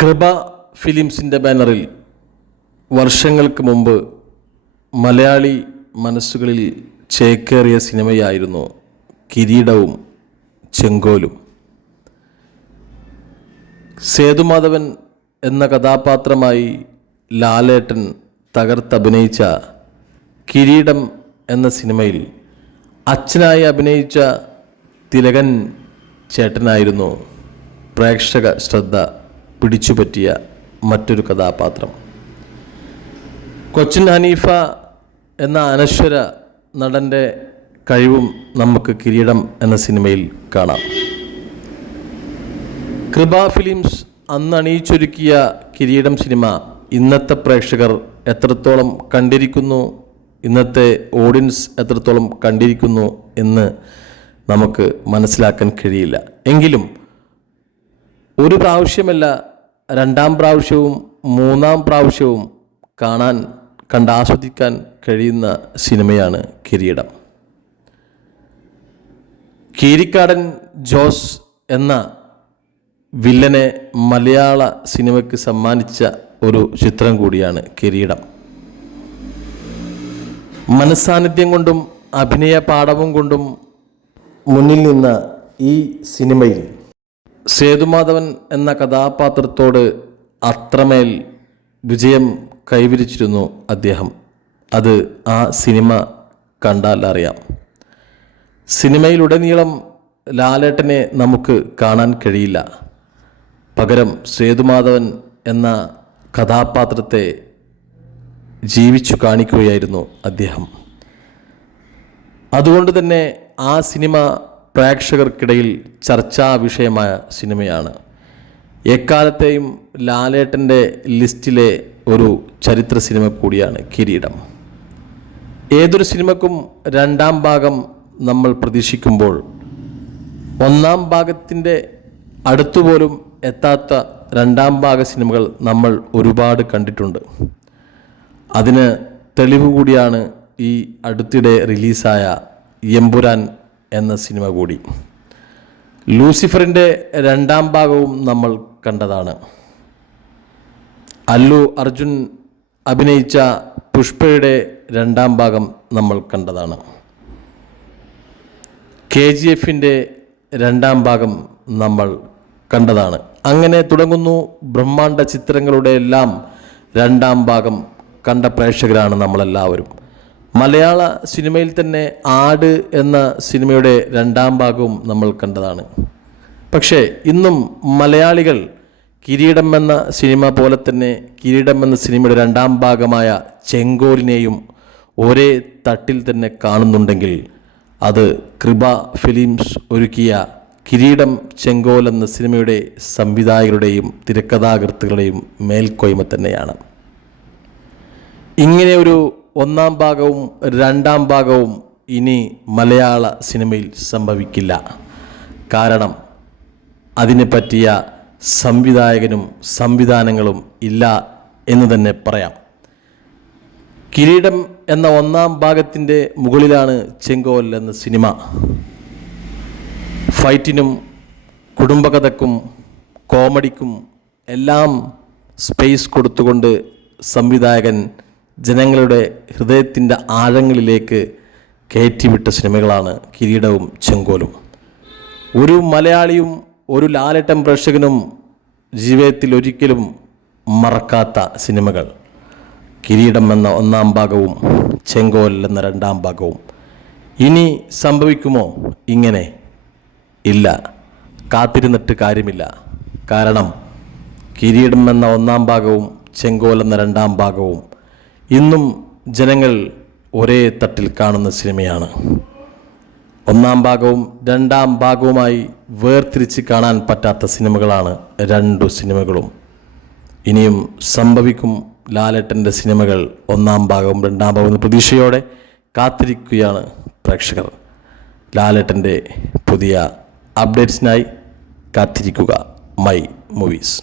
കൃപ ഫിലിംസിന്റെ ബാനറിൽ വർഷങ്ങൾക്ക് മുമ്പ് മലയാളി മനസ്സുകളിൽ ചേക്കേറിയ സിനിമയായിരുന്നു കിരീടവും ചെങ്കോലും. സേതുമാധവൻ എന്ന കഥാപാത്രമായി ലാലേട്ടൻ തകർത്തഭിനയിച്ച കിരീടം എന്ന സിനിമയിൽ അച്ഛനായി അഭിനയിച്ച തിലകൻ ചേട്ടനായിരുന്നു പ്രേക്ഷക ശ്രദ്ധ. പിടിച്ചുപറ്റിയ മറ്റൊരു കഥാപാത്രം. കൊച്ചിൻ ഹനീഫ എന്ന അനശ്വര നടന്റെ കഴിവും നമുക്ക് കിരീടം എന്ന സിനിമയിൽ കാണാം. കൃപ ഫിലിംസ് അന്ന് അണിയിച്ചൊരുക്കിയ കിരീടം സിനിമ ഇന്നത്തെ പ്രേക്ഷകർ എത്രത്തോളം കണ്ടിരിക്കുന്നു ഇന്നത്തെ ഓഡിയൻസ് എത്രത്തോളം കണ്ടിരിക്കുന്നു എന്ന് നമുക്ക് മനസ്സിലാക്കാൻ കഴിയില്ല. എങ്കിലും ഒരു പ്രാവശ്യമല്ല രണ്ടാം പ്രാവശ്യവും മൂന്നാം പ്രാവശ്യവും കാണാൻ കണ്ടാസ്വദിക്കാൻ കഴിയുന്ന സിനിമയാണ് കിരീടം. കീരിക്കാടൻ ജോസ് എന്ന വില്ലനെ മലയാള സിനിമയ്ക്ക് സമ്മാനിച്ച ഒരു ചിത്രം കൂടിയാണ് കിരീടം. മനസ്സാന്നിധ്യം കൊണ്ടും അഭിനയ പാഠവും കൊണ്ടും മുന്നിൽ നിന്ന ഈ സിനിമയിൽ സേതുമാധവൻ എന്ന കഥാപാത്രത്തോട് അത്രമേൽ വിജയം കൈവരിച്ചിരുന്നു അദ്ദേഹം. അത് ആ സിനിമ കണ്ടാൽ അറിയാം. സിനിമയിലുടനീളം ലാലേട്ടനെ നമുക്ക് കാണാൻ കഴിയില്ല. പകരം സേതുമാധവൻ എന്ന കഥാപാത്രത്തെ ജീവിച്ചു കാണിക്കുകയായിരുന്നു അദ്ദേഹം. അതുകൊണ്ട് തന്നെ ആ സിനിമ പ്രേക്ഷകർക്കിടയിൽ ചർച്ചാ വിഷയമായ സിനിമയാണ്. എക്കാലത്തെയും ലാലേട്ടന്റെ ലിസ്റ്റിലെ ഒരു ചരിത്ര സിനിമ കൂടിയാണ് കിരീടം. ഏതൊരു സിനിമക്കും രണ്ടാം ഭാഗം നമ്മൾ പ്രതീക്ഷിക്കുമ്പോൾ ഒന്നാം ഭാഗത്തിന്റെ അടുത്തുപോലും എത്താത്ത രണ്ടാം ഭാഗ സിനിമകൾ നമ്മൾ ഒരുപാട് കണ്ടിട്ടുണ്ട്. അതിന് തെളിവ് കൂടിയാണ് ഈ അടുത്തിടെ റിലീസായ എമ്പുരാൻ എന്ന സിനിമ കൂടി. ലൂസിഫറിന്റെ രണ്ടാം ഭാഗവും നമ്മൾ കണ്ടതാണ്. അല്ലു അർജുൻ അഭിനയിച്ച പുഷ്പയുടെ രണ്ടാം ഭാഗം നമ്മൾ കണ്ടതാണ്. കെ ജി എഫിന്റെ രണ്ടാം ഭാഗം നമ്മൾ കണ്ടതാണ്. അങ്ങനെ തുടങ്ങുന്നു ബ്രഹ്മാണ്ഡ ചിത്രങ്ങളുടെ എല്ലാം രണ്ടാം ഭാഗം കണ്ട പ്രേക്ഷകരാണ് നമ്മളെല്ലാവരും. മലയാള സിനിമയിൽ തന്നെ ആട് എന്ന സിനിമയുടെ രണ്ടാം ഭാഗവും നമ്മൾ കണ്ടതാണ്. പക്ഷേ ഇന്നും മലയാളികൾ കിരീടം എന്ന സിനിമ പോലെ തന്നെ കിരീടം എന്ന സിനിമയുടെ രണ്ടാം ഭാഗമായ ചെങ്കോലിനെയും ഒരേ തട്ടിൽ തന്നെ കാണുന്നുണ്ടെങ്കിൽ അത് കൃപ ഫിലിംസ് ഒരുക്കിയ കിരീടം ചെങ്കോൽ എന്ന സിനിമയുടെ സംവിധായകരുടെയും തിരക്കഥാകൃത്തുകളുടെയും മേൽക്കോയ്മ തന്നെയാണ്. ഇങ്ങനെ ഒരു ഒന്നാം ഭാഗവും രണ്ടാം ഭാഗവും ഇനി മലയാള സിനിമയിൽ സംഭവിക്കില്ല. കാരണം അതിനെ പറ്റിയ സംവിധായകനും സംവിധാനങ്ങളും ഇല്ല എന്ന് തന്നെ പറയാം. കിരീടം എന്ന ഒന്നാം ഭാഗത്തിന്റെ മുകളിലാണ് ചെങ്കോൽ എന്ന സിനിമ. ഫൈറ്റിനും കുടുംബകഥക്കും കോമഡിക്കും എല്ലാം സ്പേസ് കൊടുത്തുകൊണ്ട് സംവിധായകൻ ജനങ്ങളുടെ ഹൃദയത്തിന്റെ ആഴങ്ങളിലേക്ക് കയറ്റിവിട്ട സിനിമകളാണ് കിരീടവും ചെങ്കോലും. ഒരു മലയാളിയും ഒരു ലാലട്ടൻ പ്രേക്ഷകനും ജീവിതത്തിൽ ഒരിക്കലും മറക്കാത്ത സിനിമകൾ. കിരീടം എന്ന ഒന്നാം ഭാഗവും ചെങ്കോൽ എന്ന രണ്ടാം ഭാഗവും. ഇനി സംഭവിക്കുമോ? ഇങ്ങനെ ഇല്ല. കാത്തിരുന്നിട്ട് കാര്യമില്ല. കാരണം കിരീടം എന്ന ഒന്നാം ഭാഗവും ചെങ്കോൽ എന്ന രണ്ടാം ഭാഗവും ഇന്നും ജനങ്ങൾ ഒരേ തട്ടിൽ കാണുന്ന സിനിമയാണ്. ഒന്നാം ഭാഗവും രണ്ടാം ഭാഗവുമായി വേർതിരിച്ച് കാണാൻ പറ്റാത്ത സിനിമകളാണ് രണ്ടു സിനിമകളും. ഇനിയും സംഭവിക്കും ലാലേട്ടന്റെ സിനിമകൾ ഒന്നാം ഭാഗവും രണ്ടാം ഭാഗവും പ്രതീക്ഷയോടെ കാത്തിരിക്കുകയാണ് പ്രേക്ഷകർ. ലാലേട്ടന്റെ പുതിയ അപ്ഡേറ്റ്സിനായി കാത്തിരിക്കുക. My movies